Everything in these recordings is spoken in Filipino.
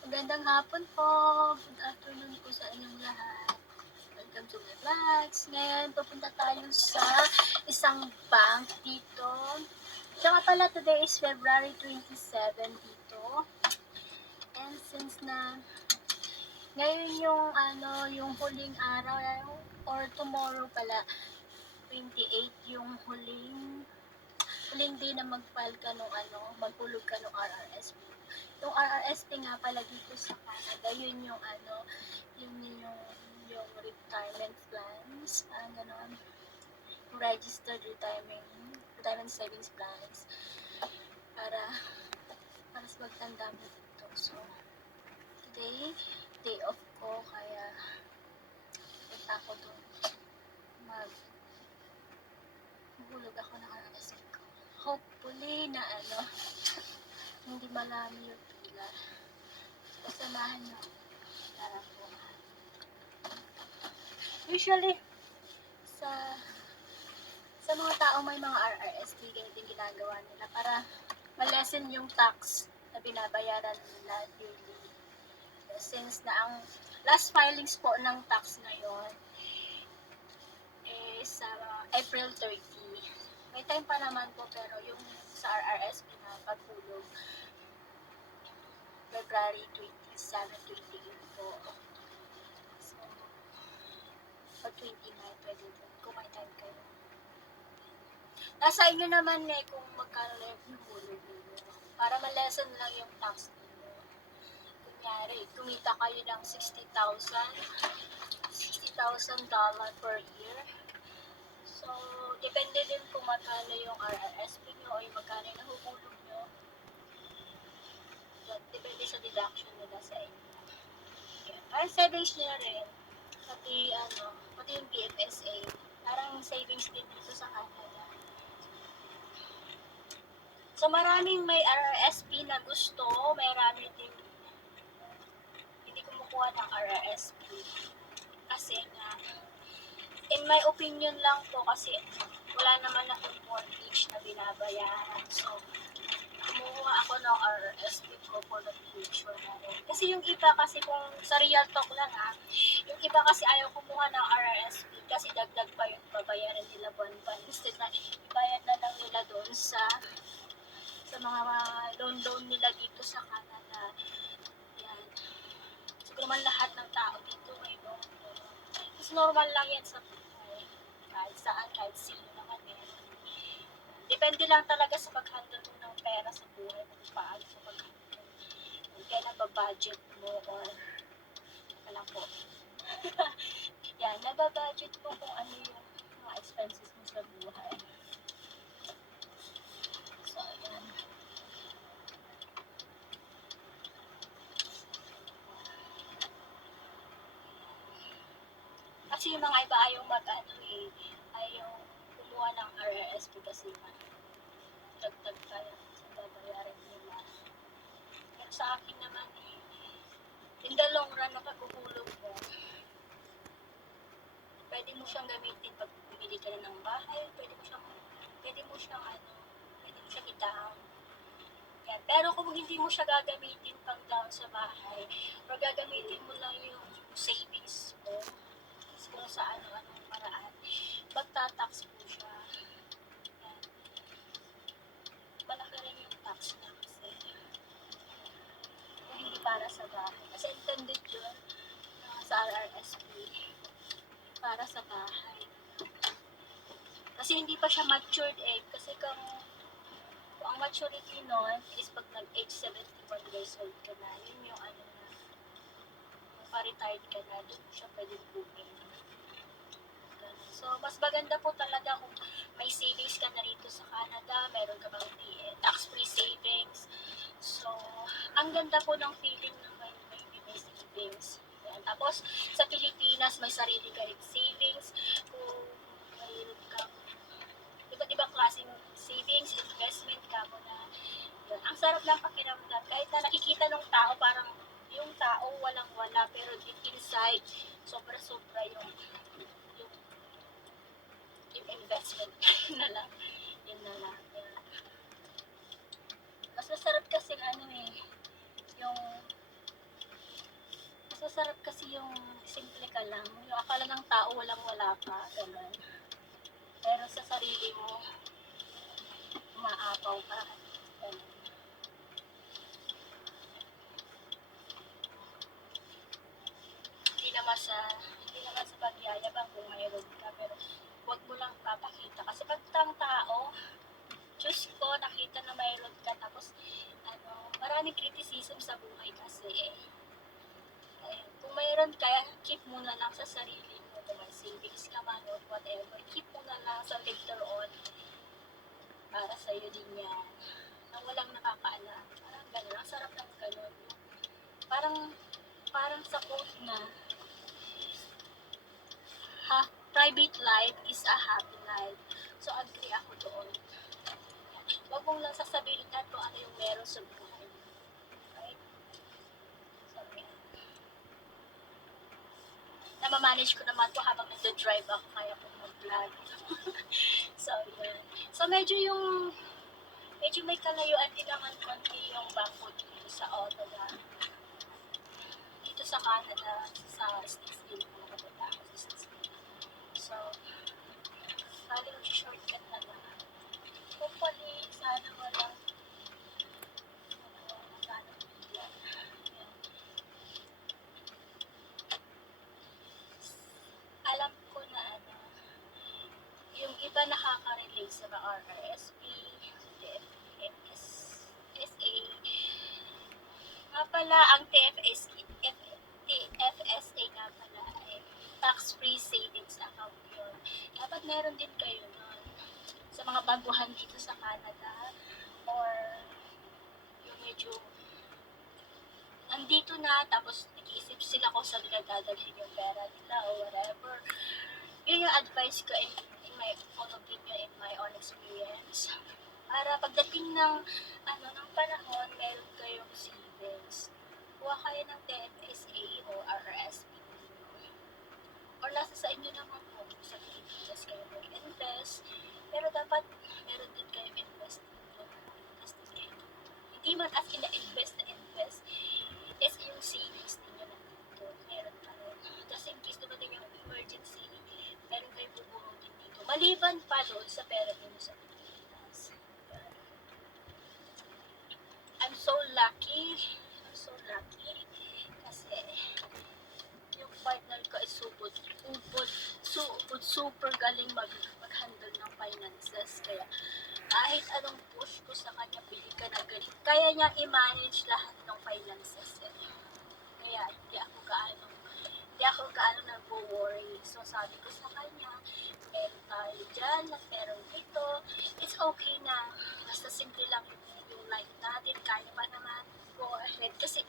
Magandang hapon po. Good afternoon po sa inyong lahat. Welcome to my vlogs. Ngayon, pupunta tayo sa isang bank dito. Tsaka pala, today is February 27 dito. And since na ngayon yung ano, yung huling araw or tomorrow pala 28 yung huling huling day na mag-file ka nung ano, maghulog ka nung RRSP. Yung RRSP nga pala dito sa Canada, yun yung ano, yun yung yung retirement plans, parang gano'n. Registered retirement, retirement savings plans. Para, para sa magtanda mo dito. So, today, day off ko, kaya punta ako doon. Mag, mahulog ako ng ko. Hopefully na ano, hindi malami yung pila. So, samahan ako. Tara po. Usually, sa sa mga tao may mga RRSP, ganito yung ginagawa nila para malesen yung tax na binabayaran nila yearly. Since na ang last filings po ng tax ngayon is sa April 30. May time pa naman po pero yung sa RRSP na paghulog February 27, 28 po. So, pag 29, pwede din. Kung may time kayo. Nasa inyo naman eh kung magkano na yung hulog ninyo. Para ma-lessen lang yung tax ninyo. Kunyari, kumita kayo ng 60,000 $60,000 dollar per year. So, depende din kung magkano yung RRSP nyo o yung magkano yung nahuhulog nyo. Yan, depende sa deduction nila sa inyo. Para savings nyo rin, pati ano, pati yung BFSA, parang savings din dito sa Canada. So maraming may RRSP na gusto, may marami din hindi kumukuha ng RRSP. Kasi nga, in my opinion lang po kasi wala naman akong mortgage na binabayaran. So, kumuha ako ng RRSP ko for the future na rin. Kasi yung iba kasi kung sa real talk lang ha, yung iba kasi ayaw kumuha ng RRSP kasi dagdag pa yung babayaran nila buwan-buwan. Instead na ibayad na lang nila doon sa sa mga loan-loan nila dito sa Canada. Yan. Siguro man lahat ng tao dito may Kasi normal lang yan sa buhay. Kahit saan, kahit sino naman eh. Depende lang talaga sa pag-handle mo ng pera sa buhay kung paano sa pag-handle. Kung kailan ba-budget mo or wala po. Yan, nababudget mo kung ano yung mga expenses mo sa buhay. Yung mga iba ayaw mag ano eh, ayaw kumuha ng RRSP kasi man dagdag kaya sa babayaran nila. Pero sa akin naman eh, in the long run na paghuhulog mo, pwede mo siyang gamitin pag bumili ka na ng bahay, pwede mo siyang, pwede mo siyang ano, pwede mo siyang i-down. Yan. Pero kung hindi mo siya gagamitin pang down sa bahay, or gagamitin mo lang yung savings mo, kung sa ano-anong paraan, magtatax po siya. Malaki rin yung tax niya kasi kung hindi para sa bahay. Kasi intended yun uh, sa RRSP para sa bahay. Kasi hindi pa siya matured eh. Kasi kung, ang maturity nun is pag nag-age 71 years old ka na, yun yung ano na, pa-retired ka na, doon siya pwede booking. Mas maganda po talaga kung may savings ka na rito sa Canada, meron ka bang eh, tax-free savings. So, ang ganda po ng feeling ng may, may, may savings. Yan. Tapos, sa Pilipinas, may sarili ka rin savings. Kung mayroon kang iba't ibang klaseng savings, investment ka mo na. Yun. Ang sarap lang pakiramdam. Kahit na nakikita ng tao, parang yung tao walang-wala, pero deep inside, sobra-sobra yung, investment. yun na lang. Yun na lang. Yun. Mas masarap kasi ano eh, yung mas masarap kasi yung simple ka lang. Yung akala ng tao walang wala ka. Ganun. Pero sa sarili mo, umaapaw ka. Ganun. Hindi naman sa, hindi naman sa pagyayabang kung mayroon ka, pero huwag mo lang papakita. Kasi pag tao, Diyos ko, nakita na mayroon ka. Tapos, ano, maraming criticism sa buhay kasi eh. Ayun. Kung mayroon ka, keep mo na lang sa sarili mo. May savings ka man or whatever, keep mo na lang sa later on. Para sa'yo din yan. Na walang nakakaalam. Parang gano'n. Ang sarap ng gano'n. Parang, parang sa quote na, private life is a happy life. So, agree ako doon. Huwag mong lang sasabihin na kung ano yung meron sa buhay. Right? So. Namamanage ko naman po habang nagdo-drive ako kaya po mag-vlog. so, yan. So, medyo yung medyo may kalayuan din naman konti yung bako dito sa Ottawa. Dito sa Canada, sa Stixville po nakapunta ako sa Stixville. So, galing shortcut na lang. Hopefully, sana wala. Ano. Alam ko na ano, yung iba nakaka-relate sa mga RRSP, TFS, SA. Nga pala, ang meron din kayo nun sa mga baguhan dito sa Canada or yung medyo nandito na tapos nag-iisip sila kung saan nila dadalhin yung pera nila or whatever. Yun yung advice ko in, in my own opinion, in my own experience. Para pagdating ng ano ng panahon, meron kayong savings. Kuha kayo ng TFSA o RRSP. Or nasa sa inyo naman Pilipinas kayo mag-invest. Pero dapat meron din kayo invest invest din kayo. Hindi man as in na-invest na invest is yung savings ninyo na dito. Meron pa rin. Just in case dumating yung emergency, meron kayo bubulong din dito. Maliban pa doon sa pera ninyo sa Pilipinas. I'm so lucky. I'm so lucky. Kasi yung partner ko ay super, super, super, galing mag, mag-handle ng finances. Kaya kahit anong push ko sa kanya, pili ka na galing. Kaya niya i-manage lahat ng finances. Eh. Kaya hindi ako gaano, hindi ako gaano nag-worry. So sabi ko sa kanya, meron tayo dyan, at meron dito. It's okay na, basta simple lang yung life natin, kaya pa naman go ahead. Kasi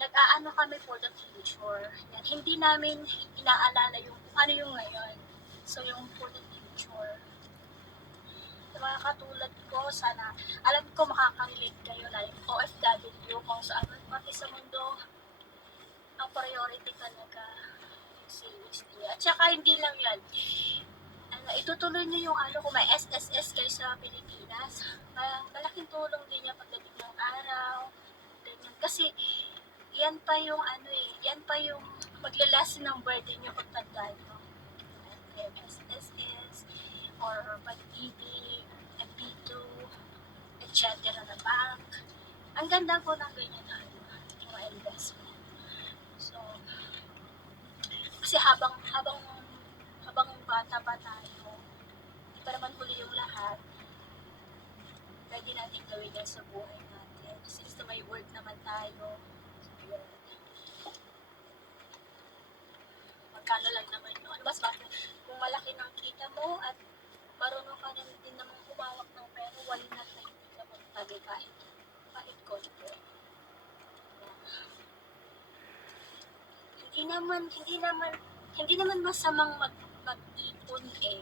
nag-aano kami for the future. Yan. Hindi namin inaalala yung ano yung ngayon. So, yung the future. Sa mga katulad ko, sana, alam ko makaka-relate kayo na yung OFW kung saan pati sa mundo, ang priority talaga savings niyo. At saka hindi lang yan. Ano, itutuloy niyo yung ano, kung may SSS kayo sa Pilipinas, ma- malaking tulong din yan pagdating ng araw, ganyan. Kasi, yan pa yung ano eh, yan pa yung maglalasin ng burden nyo pagtanda nyo. SSS, or pag-ibig, MP2, etc. na bank. Ang ganda po ng ganyan na ano, mga investment. So, kasi habang, habang, habang bata pa tayo, hindi pa naman huli yung lahat, pwede natin gawin yan sa buhay natin. Since na may work naman tayo, so, yun. Magkano lang naman yun. Mas bakit? Kung malaki ng kita mo at marunong ka na din naman humawak ng pera, wali na na hindi ka kahit, kahit konti. Yan. Hindi naman, hindi naman, hindi naman masamang mag, mag-ipon eh.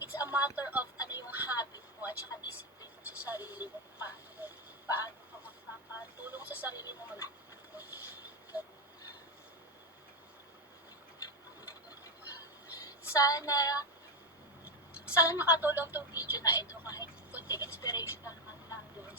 It's a matter of ano yung habit mo at saka discipline mo sa sarili mo. Paano, paano ka magpapatulong sa sarili mo mag-ipon. Sana sana nakatulong tong video na ito kahit kunti inspirational man lang doon